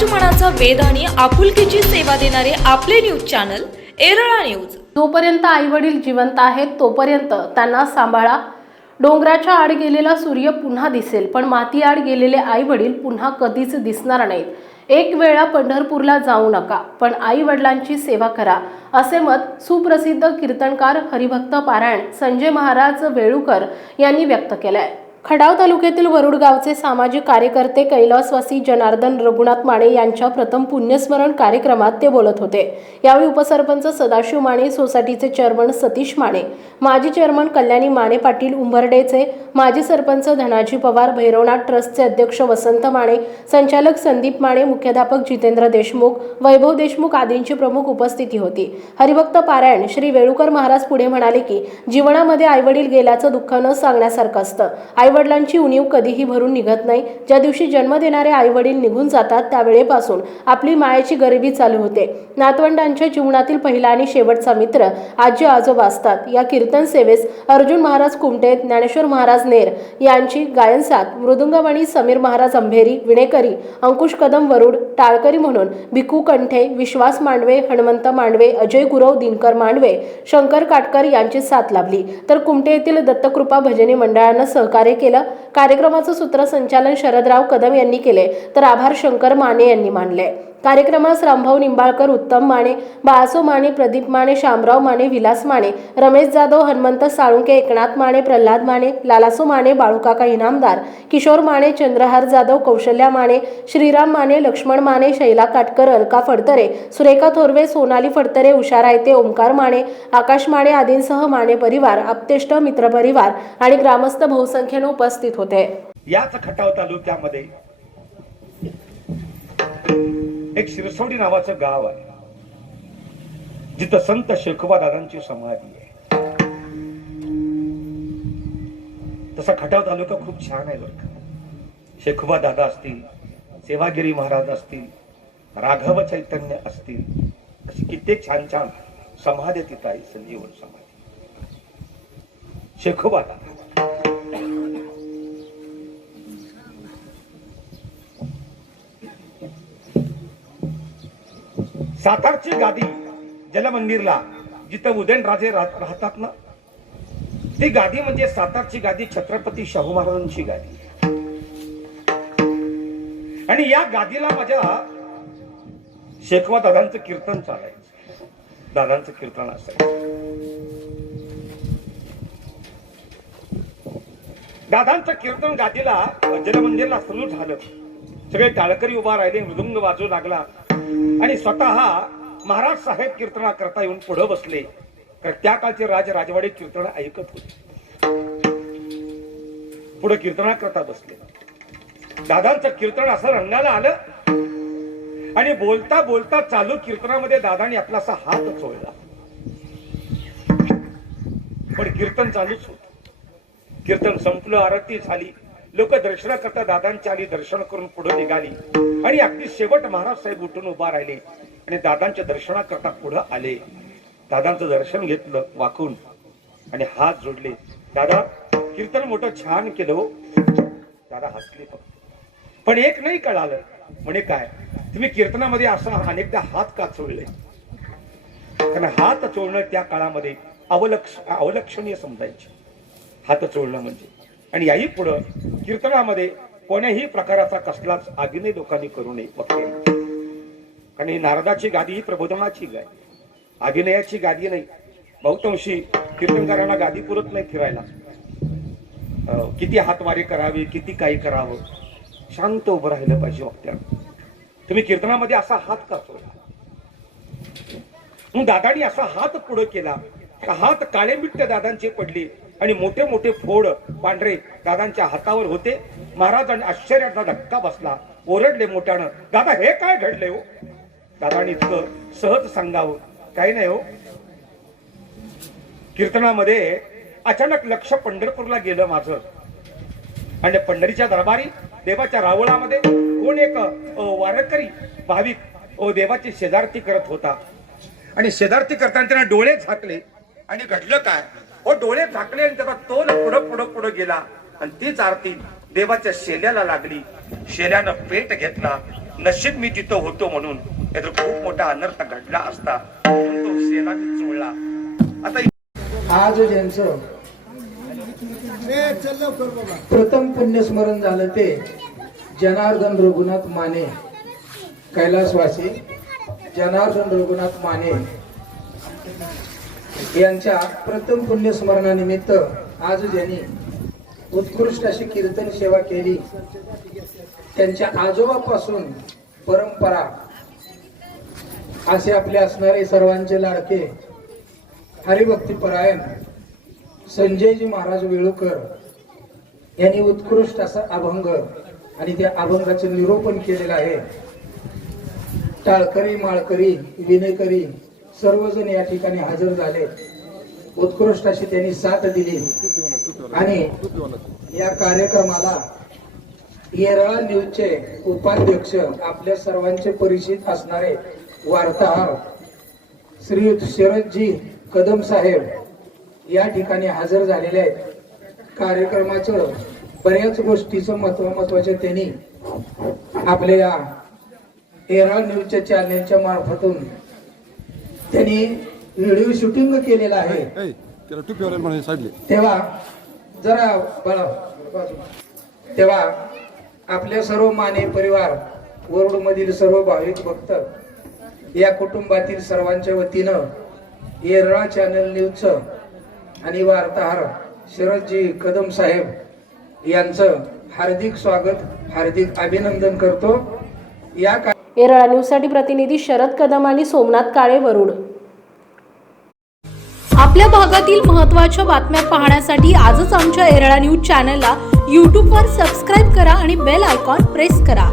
समाजमनाचा वेद आणि आपुलकीची सेवा देणारे आपले न्यूज चॅनल एरळा न्यूज जोपर्यंत आईवडील जिवंत आहेत तोपर्यंत त्यांना सांभाळा. डोंगराच्या आड गेलेला सूर्य पुन्हा दिसेल पण माती आड गेलेले आईवडील पुन्हा कधीच दिसणार नाहीत. एक वेळा पंढरपूरला जाऊ नका पण आई वडिलांची सेवा करा असे मत सुप्रसिद्ध कीर्तनकार हरिभक्त पारायण संजय महाराज वेळुकर यांनी व्यक्त केलंय. खडाव तालुक्यातील वरुड गावचे सामाजिक कार्यकर्ते कैलासवासी जनार्दन रघुनाथ माने यांच्या प्रथम पुण्यस्मरण कार्यक्रमात ते बोलत होते. यावेळी उपसरपंच सदाशिव माने सोसायटीचे चेअरमन सतीश माने माजी चेअरमन कल्याणी माने पाटील उंबरडेचे माजी सरपंच धनाजी पवार भैरवनाथ ट्रस्टचे अध्यक्ष वसंत माने संचालक संदीप माने मुख्याध्यापक जितेंद्र देशमुख वैभव देशमुख आदींची प्रमुख उपस्थिती होती. हरिभक्त पारायण श्री वेळुकर महाराज पुढे म्हणाले की जीवनामध्ये आईवडील गेल्याचं दुःख न सांगण्यासारखं असतं. आईवडिलांची उणीव कधीही भरून निघत नाही. ज्या दिवशी जन्म देणारे आईवडील निघून जातात त्यावेळेपासून आपली मायेची गरिबी चालू होते. नातवंडांच्या जीवनातील पहिला आणि शेवटचा मित्र आजी आजोबा असतात. या कीर्तन सेवेस अर्जुन महाराज कुमटे ज्ञानेश्वर महाराज नेर यांची गायनसाथ मृदुंगवाणी समीर महाराज अंभेरी विणेकरी अंकुश कदम वरुड टाळकरी म्हणून भिकू कंठे विश्वास मांडवे हनुमंत मांडवे अजय गुरव दिनकर मांडवे शंकर काटकर यांची साथ लाभली. तर कुमटे येथील दत्तकृपा भजनी मंडळानं सहकार्य केलं. कार्यक्रमाचं सूत्रसंचालन शरदराव कदम यांनी केले. तर आभार शंकर माने यांनी मानले. कार्यक्रमास रामभाऊ निंबाळकर उत्तम माने बाळासो माने प्रदीप माने शामराव माने विलास माने रमेश जाधव हनुमंत साळुंके एकनाथ माने प्रल्हाद माने लालासो माने बाळूकाका इनामदार किशोर माने चंद्रहार जाधव कौशल्या माने श्रीराम माने लक्ष्मण माने शैला काटकर अलका फडतरे सुरेखा थोरवे सोनाली फडतरे उषा रायते ओंकार माने आकाश माने आदींसह माने परिवार आप्तेष्ट मित्रपरिवार आणि ग्रामस्थ बहुसंख्येने उपस्थित होते. याच खटाव तालुक्यामध्ये एक शिरसोडी नावाचं गाव आहे. जिथं संत शेखोबा दादांची समाधी आहे. तसा खटाव तालुका खूप छान आहे बरं का. शेखोबा दादा असतील सेवागिरी महाराज असतील राघव चैतन्य असतील अशी कित्येक छान छान समाधी तिथं आहे संजीवन समाधी. शेखोबा दादा सातारची गादी जलमंदिरला जिथं उदयनराजे राहतात ना? ती गादी म्हणजे सातारची गादी छत्रपती शाहू महाराजांची गादी. आणि या गादीला माझ्या शेखवा दादांचं कीर्तन चालायचं. दादांचं कीर्तन असायचं. दादांचं कीर्तन गादीला जलमंदिरला सुरू झालं. सगळे टाळकरी उभा राहिले मृदुंग वाजू लागला. आणि स्वतः महाराज साहेब कीर्तना करता येऊन पुढे बसले. कारण त्या काळचे राज राजवाडे कीर्तन ऐकत होते. पुढे कीर्तना करता बसले. दादांचं कीर्तन असं रंगाला आलं. आणि बोलता बोलता चालू कीर्तनामध्ये दादाने आपला असा हात चोळला पण कीर्तन चालूच होत. कीर्तन संपलं आरती झाली. लोक दर्शना करता आली दर्शन करून पुढे निघाली. आणि अगदी शेवट महाराज साहेब उठून उभा राहिले आणि दादांच्या दर्शना करता पुढे आले. दादांचं दर्शन घेतलं वाकून. आणि हात जोडले. दादा कीर्तन मोठं छान केलं हो. दादा हसले फक्त. पण एक नाही कळालं. म्हणे काय? तुम्ही कीर्तनामध्ये असा अनेकदा हात का चोळले? कारण हात चोळणं त्या काळामध्ये अवलक्ष अवलक्षणीय समजायचे. हात चोळणं म्हणजे. आणि याही पुढं कीर्तनामध्ये कोण्याही प्रकाराचा कसलाच अभिनय लोकांनी करू नये पक्के. कारण ही नारदाची गादी ही प्रबोधनाची गाय. अभिनयाची गादी नाही. बहुतांशी कीर्तनकारांना गादी पुरत नाही फिरायला. किती हातवारी करावी किती काही करावं? शांत उभं राहिलं पाहिजे वक्त्या तुम्ही कीर्तनामध्ये असा हात करतो मग दादानी असा हात पुढे केला. हात काळे मिट्ट दादांचे पडले? आणि मोठे मोठे फोड पांढरे दादांच्या हातावर होते. महाराजांनी आश्चर्याचा धक्का बसला. ओरडले मोठ्यानं दादा हे काय घडले हो? दादानी इतकं सहज सांगावं. काही नाही हो. कीर्तनामध्ये अचानक लक्ष पंढरपूरला गेलं माझं. आणि पंढरीच्या दरबारी देवाच्या रावळामध्ये कोण एक वारकरी भाविक देवाची शेजारती करत होता. आणि शेजारती करताना त्यांना डोळे झाकले. आणि घडलं काय? हो डोळे झाकले आणि त्याचा तोल पुढं पुढं पुढं गेला. आणि तीच आरती देवाच्या शेल्याला लागली. शेल्यानं पेट घेतला. नशीब मी तिथं होतो म्हणून. नाहीतर खूप मोठा अनर्थ घडला असता. म्हणून तो सेनानी चोळला. आता आज ज्यांचं प्रथम पुण्यस्मरण झालं ते जनार्दन रघुनाथ माने कैलासवासी जनार्दन रघुनाथ माने. यांच्या प्रथम पुण्यस्मरणानिमित्त आज ज्यांनी उत्कृष्ट अशी कीर्तन सेवा केली त्यांच्या आजोबापासून परंपरा असे आपले असणारे सर्वांचे लाडके हरिभक्तीपरायण संजयजी महाराज वेळुकर यांनी उत्कृष्ट असा अभंग आणि त्या अभंगाचे निरूपण केलेलं आहे. टाळकरी माळकरी विनेकरी सर्वजण या ठिकाणी हजर झाले. उत्कृष्ट अशी त्यांनी साथ दिली. आणि या कार्यक्रमाला येरळा न्यूजचे उपाध्यक्ष आपल्या सर्वांचे परिचित असणारे वार्ताहर श्री शरदजी कदम साहेब या ठिकाणी हजर झालेले आहेत. कार्यक्रमाचं बऱ्याच गोष्टीचं महत्त्व महत्त्वाचे त्यांनी आपल्या या एरळ न्यूजच्या चॅनलच्या मार्फतून त्यांनी व्हिडिओ शूटिंग केलेलं आहे. तेव्हा जरा बाळा. तेव्हा आपल्या सर्व माने परिवार वरुड मधील सर्व भाविक भक्त या कुटुंबातील सर्वांच्या वतीनं येरळा चॅनल न्यूजचं आणि वार्ताहर शरदजी कदम साहेब यांचं हार्दिक स्वागत हार्दिक अभिनंदन करतो. या एरळा न्यूजसाठी प्रतिनिधी शरद कदम आणि सोमनाथ काळे वरुड. आपल्या भागातील महत्त्वाच्या बातम्या पाहण्यासाठी आजच आमच्या एरळा न्यूज चॅनलला यूट्यूबवर सबस्क्राईब करा आणि बेल आयकॉन प्रेस करा.